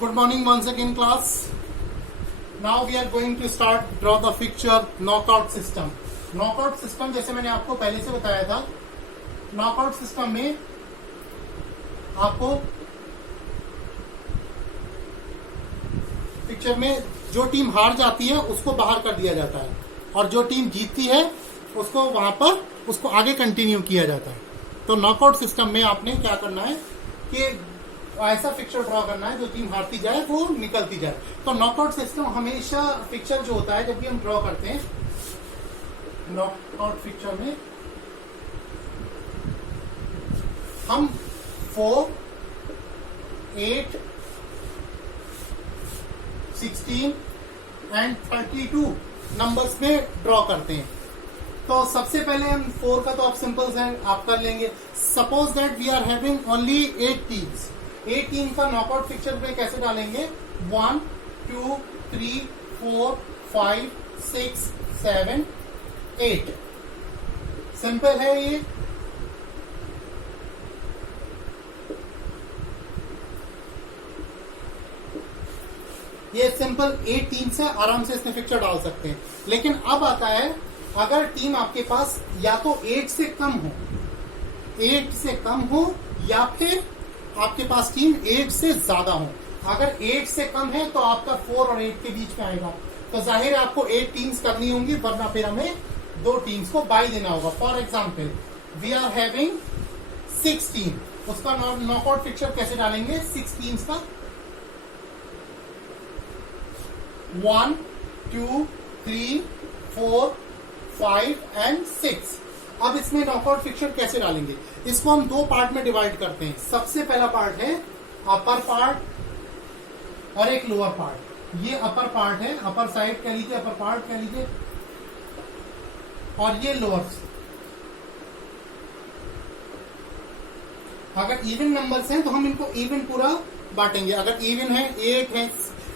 Good morning once again class. Now we are going to start draw the picture knockout system. Knockout system जैसे मैंने आपको पहले से बताया था, knockout system में आपको पिक्चर में जो टीम हार जाती है उसको बाहर कर दिया जाता है और जो टीम जीतती है उसको वहां पर उसको आगे कंटिन्यू किया जाता है। तो नॉकआउट सिस्टम में आपने क्या करना है कि ऐसा पिक्चर ड्रॉ करना है जो टीम हारती जाए वो निकलती जाए। तो नॉकआउट सिस्टम हमेशा पिक्चर जो होता है जब भी हम ड्रॉ करते हैं नॉकआउट पिक्चर में हम 4, 8, 16 एंड 32 नंबर्स में ड्रॉ करते हैं। तो सबसे पहले हम 4 का तो आप सिंपल है आप कर लेंगे। Suppose that we are having only 8 teams. 8 team का नॉकआउट पिक्चर में कैसे डालेंगे? 1, 2, 3, 4, 5, 6, 7, 8। सिंपल है ये। सिंपल 8 टीम से आराम से इसमें पिक्चर डाल सकते हैं। लेकिन अब आता है अगर टीम आपके पास या तो 8 से कम हो या फिर आपके पास टीम 8 से ज्यादा हो। अगर 8 से कम है तो आपका 4 और 8 के बीच में आएगा। तो जाहिर है आपको 8 टीम्स करनी होंगी, वरना फिर हमें 2 टीम्स को बाय देना होगा। For example we are having 6 team, उसका नॉकआउट पिक्चर कैसे डालेंगे? 6 टीम्स का 1, 2, 3, 4, 5 एंड 6। अब इसमें नॉकआउट पिक्चर कैसे डालेंगे? इसको हम 2 पार्ट में डिवाइड करते हैं। सबसे पहला पार्ट है अपर पार्ट और एक लोअर पार्ट। ये अपर पार्ट है, अपर साइड कह लीजिए, अपर पार्ट कह लीजिए, और ये लोअर। अगर इवन नंबर्स हैं तो हम इनको इवन पूरा बांटेंगे। अगर इवन है 8 है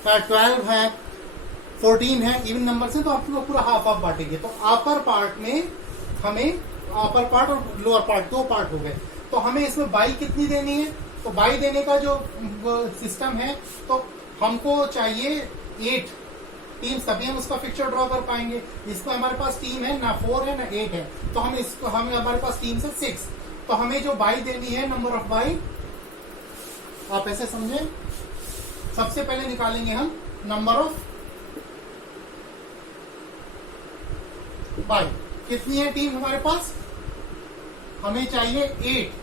12 है 14 है, इवन नंबर्स हैं तो आप पूरा हाफ हाफ बांटेंगे। तो अपर पार्ट में हमें अपर पार्ट और लोअर पार्ट 2 पार्ट हो गए। तो हमें इसमें बाई कितनी देनी है? तो बाई देने का जो सिस्टम है तो हमको चाहिए 8 टीम, तभी हम उसका पिक्चर ड्रॉ कर पाएंगे। इसमें हमारे पास टीम है ना 4 है ना 8 है, तो हमें हमारे पास टीम से 6। तो हमें जो बाई देनी है, नंबर ऑफ बाई, आप ऐसे समझे। सबसे पहले निकालेंगे हम नंबर ऑफ बाई। कितनी है टीम हमारे पास? हमें चाहिए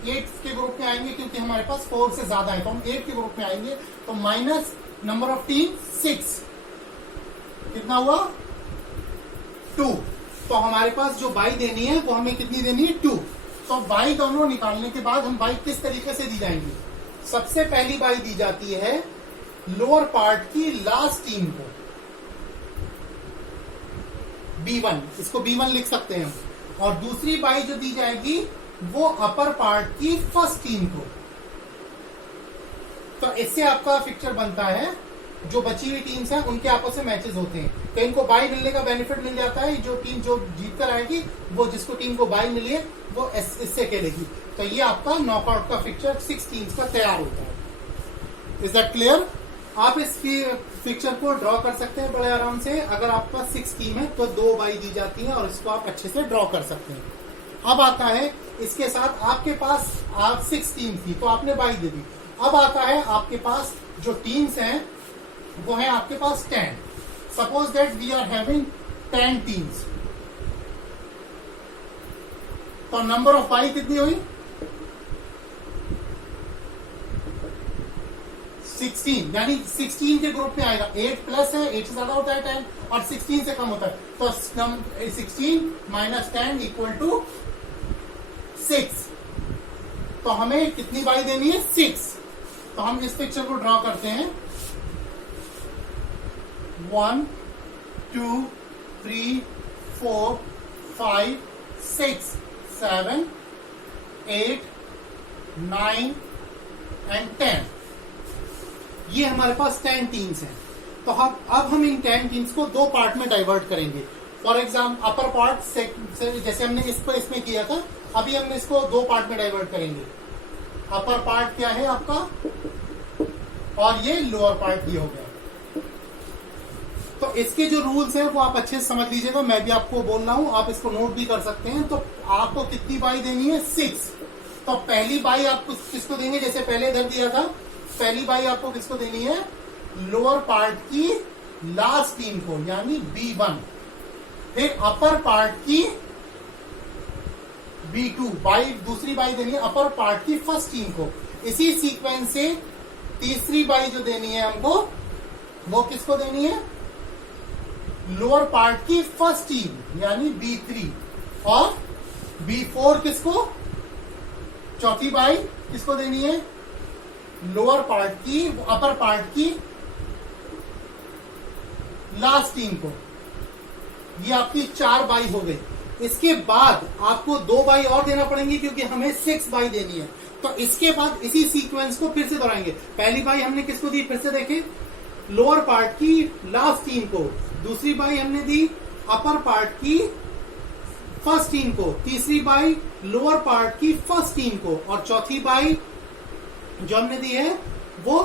8 के ग्रुप में आएंगे क्योंकि हमारे पास 4 से ज्यादा है, तो हम 8 के ग्रुप में आएंगे। तो माइनस नंबर ऑफ टीम 6, कितना हुआ? 2। तो हमारे पास जो बाई देनी है वो हमें कितनी देनी है? 2। तो बाई दोनों निकालने के बाद हम बाई किस तरीके से दी जाएंगी? सबसे पहली बाई दी जाती है लोअर पार्ट की लास्ट टीम को, B1, इसको B1 लिख सकते हैं हम। और दूसरी बाई जो दी जाएगी वो अपर पार्ट की फर्स्ट टीम को। तो इससे आपका पिक्चर बनता है, जो बची हुई टीम्स हैं उनके आपस में मैचेस होते हैं, तो इनको बाई मिलने का बेनिफिट मिल जाता है। जो टीम जो जीत कर आएगी वो जिसको टीम को बाई मिली है वो इससे खेलेगी। तो ये आपका नॉकआउट का पिक्चर 6 टीम्स का तैयार होता है। Is that clear? आप इस पिक्चर को ड्रॉ कर सकते हैं बड़े आराम से। अगर आपके पास 6 टीम है तो 2 बाई दी जाती है और इसको आप अच्छे से ड्रॉ कर सकते हैं। अब आता है इसके साथ आपके पास 6 टीम थी तो आपने बाई दे दी। अब आता है आपके पास जो टीम्स हैं वो है आपके पास 10। Suppose that we are having 10 teams. तो नंबर ऑफ बाई कितनी हुई? 16, यानी 16 के ग्रुप में आएगा। 8 प्लस है, 8 से ज्यादा होता है 10 और 16 से कम होता है। तो 16 माइनस 10 इक्वल टू 6। तो हमें कितनी बाई देनी है? 6। तो हम इस पिक्चर को ड्रॉ करते हैं। 1, 2, 3, 4, 5, 6, 7, 8, 9 एंड 10। ये हमारे पास 10 टीम्स हैं। तो अब हम इन 10 टीम्स को 2 पार्ट में डाइवर्ट करेंगे। फॉर एग्जाम्पल अपर पार्ट जैसे हमने इसमें किया था, अभी हम इसको 2 पार्ट में डाइवर्ट करेंगे। अपर पार्ट क्या है आपका? और ये लोअर पार्ट ये हो गया। तो इसके जो रूल्स हैं वो आप अच्छे से समझ लीजिएगा, मैं भी आपको बोल रहा हूं, आप इसको नोट भी कर सकते हैं। तो आपको कितनी बाई देनी है? 6। तो पहली बाई आपको किसको देंगे? जैसे पहले इधर दिया था, पहली बाई आपको किसको देनी है? लोअर पार्ट की लास्ट टीम को, यानी B1। फिर अपर पार्ट की B2 बाई, दूसरी बाई देनी है अपर पार्ट की फर्स्ट टीम को। इसी सीक्वेंस से तीसरी बाई जो देनी है हमको, वो किसको देनी है? लोअर पार्ट की फर्स्ट टीम यानी B3। और B4 किसको? चौथी बाई किसको देनी है? लोअर पार्ट की, अपर पार्ट की लास्ट टीम को। ये आपकी 4 बाई हो गई। इसके बाद आपको 2 बाई और देना पड़ेंगे क्योंकि हमें 6 बाई देनी है। तो इसके बाद इसी सीक्वेंस को फिर से दोहराएंगे। पहली बाई हमने किसको दी? फिर से देखें, लोअर पार्ट की लास्ट टीम को। दूसरी बाई हमने दी अपर पार्ट की फर्स्ट टीम को। तीसरी बाई लोअर पार्ट की फर्स्ट टीम को। और चौथी बाई जो हमने दी है वो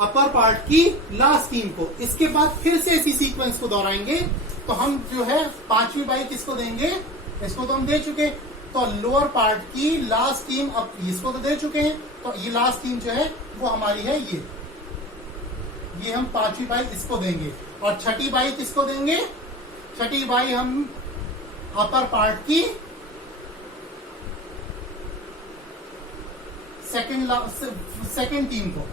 अपर पार्ट की लास्ट टीम को। इसके बाद फिर से इसी सीक्वेंस को दोहराएंगे। तो हम जो है 5वीं बाई किसको देंगे? इसको तो हम दे चुके। तो लोअर पार्ट की लास्ट टीम, अब इसको तो दे चुके हैं, तो ये लास्ट टीम जो है वो हमारी है ये हम 5वीं बाई इसको देंगे। और छठी बाई किसको देंगे? छठी बाई हम अपर पार्ट की सेकेंड टीम को।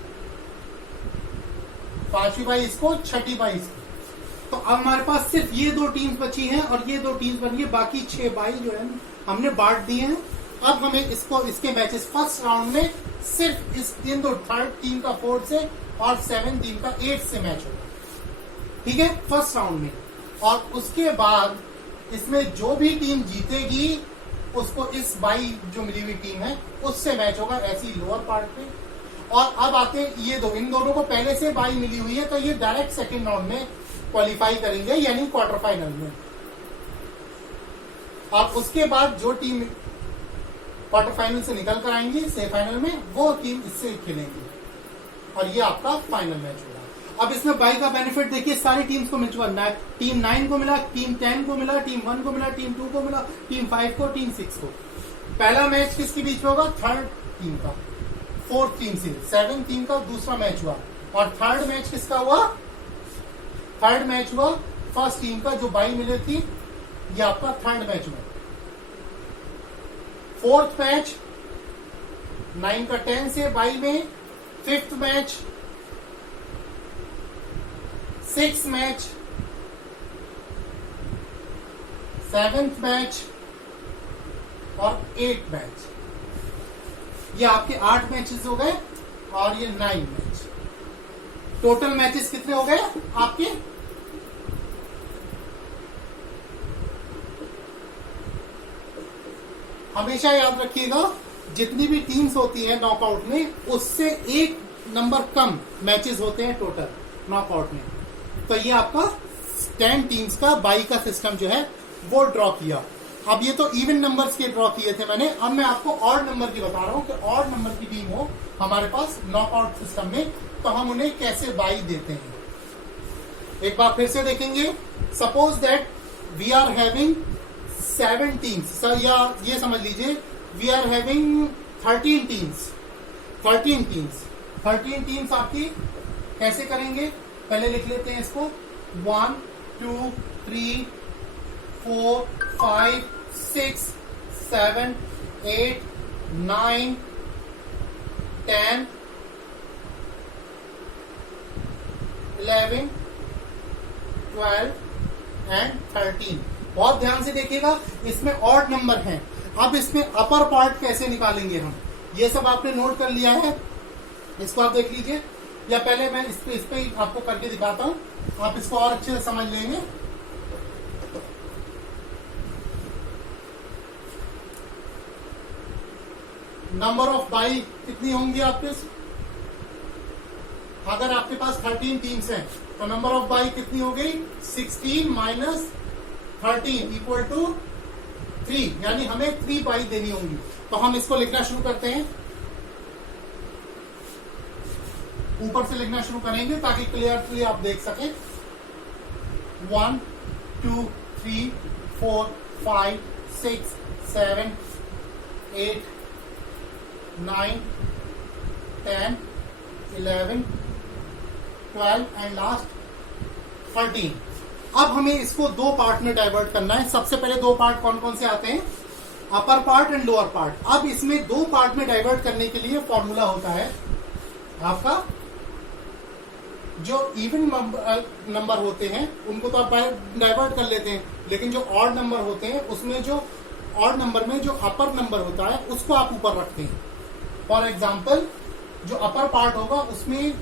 5वीं बाई इसको, छठी बाई इसको। तो अब हमारे पास सिर्फ ये 2 टीम्स बची हैं और ये 2 टीम्स बनी है। बाकी 6 बाई जो है हमने बांट दिए हैं। अब हमें इसके मैचेस फर्स्ट राउंड में सिर्फ इस इन 2 थर्ड टीम का 4th से और 7th टीम का 8th से मैच होगा, ठीक है, फर्स्ट राउंड में। और उसके बाद इसमें जो भी टीम जीतेगी उसको इस बाई जो मिली हुई टीम है उससे मैच होगा, ऐसी लोअर पार्ट में। और अब आते ये दो, इन दोनों को पहले से बाई मिली हुई है तो ये डायरेक्ट सेकेंड राउंड में क्वालिफाई करेंगे, यानी क्वार्टर फाइनल में। और उसके बाद जो टीम क्वार्टर फाइनल से निकल कर आएंगी सेमीफाइनल में, वो टीम इससे खेलेंगी और ये आपका फाइनल मैच होगा। अब इसमें बाई का बेनिफिट देखिए, सारी टीम्स को मिल चुका। टीम 9 को मिला, टीम 10 को मिला, टीम 1 को मिला, टीम 2 को मिला, टीम 5 को, टीम 6 को। पहला मैच किसके बीच में होगा? थर्ड टीम का 4th टीम से। 7th टीम का दूसरा मैच हुआ। और थर्ड मैच किसका हुआ? थर्ड मैच हुआ फर्स्ट टीम का, जो बाई मिली थी, ये आपका थर्ड मैच हुआ। 4th मैच 9 का 10 से बाई में। 5th match, 6th match, 7th match और 8th मैच। ये आपके 8 मैचेस हो गए और ये 9 मैच। टोटल मैचेस कितने हो गए आपके? हमेशा याद रखिएगा, जितनी भी टीम्स होती है नॉकआउट में, उससे 1 नंबर कम मैचेस होते हैं टोटल नॉकआउट में। तो ये आपका 10 टीम्स का बाई का सिस्टम जो है वो ड्रॉ किया। अब ये तो इवन नंबर्स के ड्रॉ किए थे मैंने, अब मैं आपको ऑड नंबर की बता रहा हूं कि ऑड नंबर की टीम हो हमारे पास नॉकआउट सिस्टम में, तो हम उन्हें कैसे बाई देते हैं। एक बार फिर से देखेंगे। Suppose that we are having 7 teams, sir, या ये समझ लीजिए we are having 13 teams. 13 teams आपकी कैसे करेंगे? पहले लिख लेते हैं इसको। 1 2 3 4 5 6 7 8 9 10 11 12 एंड 13। बहुत ध्यान से देखिएगा, इसमें ऑड नंबर हैं। अब इसमें अपर पार्ट कैसे निकालेंगे हम, ये सब आपने नोट कर लिया है, इसको आप देख लीजिए। या पहले मैं इस पे ही आपको करके दिखाता हूं, आप इसको और अच्छे से समझ लेंगे। नंबर ऑफ बाई कितनी होंगी आपके? अगर आपके पास 13 टीम्स हैं तो नंबर ऑफ बाई कितनी हो गई? 16 माइनस 13 इक्वल टू 3, यानी हमें 3 बाई देनी होंगी। तो हम इसको लिखना शुरू करते हैं। ऊपर से लिखना शुरू करेंगे ताकि क्लियरली आप देख सके। 1 2 3 4 5 6 7 8 9 10 11 12 एंड लास्ट 13। अब हमें इसको दो पार्ट में डाइवर्ट करना है। सबसे पहले दो पार्ट कौन कौन से आते हैं? Upper part and lower part. अब इसमें दो पार्ट में डाइवर्ट करने के लिए फॉर्मूला होता है आपका, जो इवन नंबर होते हैं उनको तो आप डाइवर्ट कर लेते हैं, लेकिन जो ऑड नंबर होते हैं उसमें जो ऑड नंबर में जो अपर नंबर होता है उसको आप ऊपर रखते हैं। फॉर एग्जाम्पल जो अपर पार्ट होगा उसमें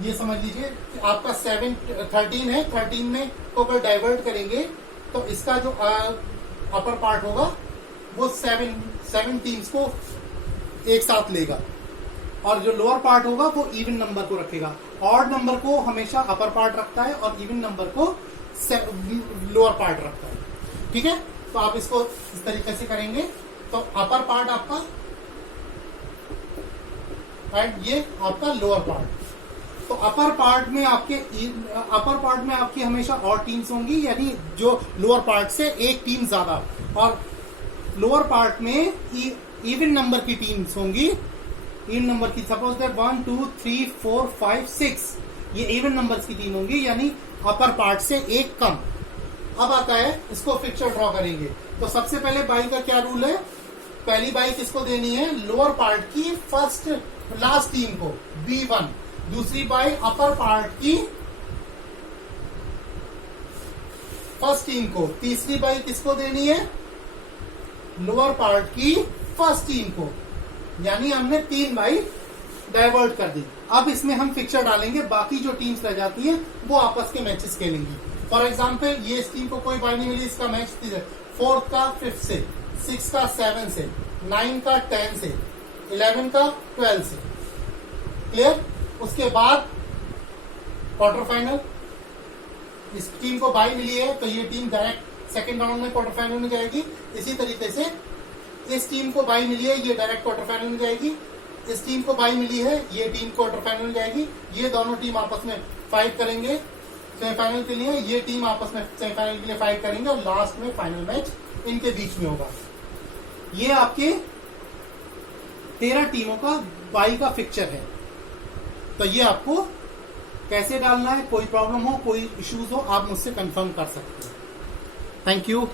ये समझ लीजिए कि आपका 13 है, 13 में को अगर डाइवर्ट करेंगे तो इसका जो अपर पार्ट होगा वो 7 टीम्स को एक साथ लेगा, और जो लोअर पार्ट होगा वो इवन नंबर को रखेगा। ऑड नंबर को हमेशा अपर पार्ट रखता है और इवन नंबर को लोअर पार्ट रखता है। ठीक है, तो आप इसको इस तरीके से करेंगे तो अपर पार्ट आपका एंड ये आपका लोअर पार्ट। तो अपर पार्ट में आपकी हमेशा और टीम्स होंगी, यानी जो लोअर पार्ट से एक टीम ज्यादा, और लोअर पार्ट में इवन नंबर की टीम्स होंगी। इवन नंबर की सपोज दैट 1 2 3 4 5 6 ये इवन नंबर्स की टीम होंगी, यानी अपर पार्ट से एक कम। अब आता है इसको पिक्चर ड्रॉ करेंगे। तो सबसे पहले बाई का क्या रूल है? पहली बाई किसको देनी है? लोअर पार्ट की फर्स्ट लास्ट टीम को B1। दूसरी बाई अपर पार्ट की फर्स्ट टीम को। तीसरी बाई किसको देनी है? लोअर पार्ट की फर्स्ट टीम को। यानी हमने 3 बाई डाइवर्ट कर दी। अब इसमें हम फिक्चर डालेंगे, बाकी जो टीम्स रह जाती है वो आपस के मैचेस खेलेंगी। फॉर एग्जाम्पल ये इस टीम को कोई बाई नहीं मिली, इसका मैच 4 का 5 से, 6 का 7 से, 9 का 10 से, 11 का 12 से। क्लियर? उसके बाद क्वार्टर फाइनल, इस टीम को बाई मिली है तो ये टीम डायरेक्ट सेकंड राउंड में क्वार्टर फाइनल में जाएगी। इसी तरीके से इस टीम को बाई मिली है, ये डायरेक्ट क्वार्टर फाइनल में जाएगी। इस टीम को बाई मिली है, ये टीम क्वार्टर फाइनल में जाएगी। ये दोनों टीम आपस में फाइट करेंगे सेमीफाइनल के लिए, ये टीम आपस में सेमीफाइनल के लिए फाइट करेंगे, और लास्ट में फाइनल मैच इनके बीच में होगा। ये आपके 13 टीमों का बाई का फिक्चर है। तो ये आपको कैसे डालना है, कोई प्रॉब्लम हो, कोई इश्यूज हो, आप मुझसे कंफर्म कर सकते हो। Thank you.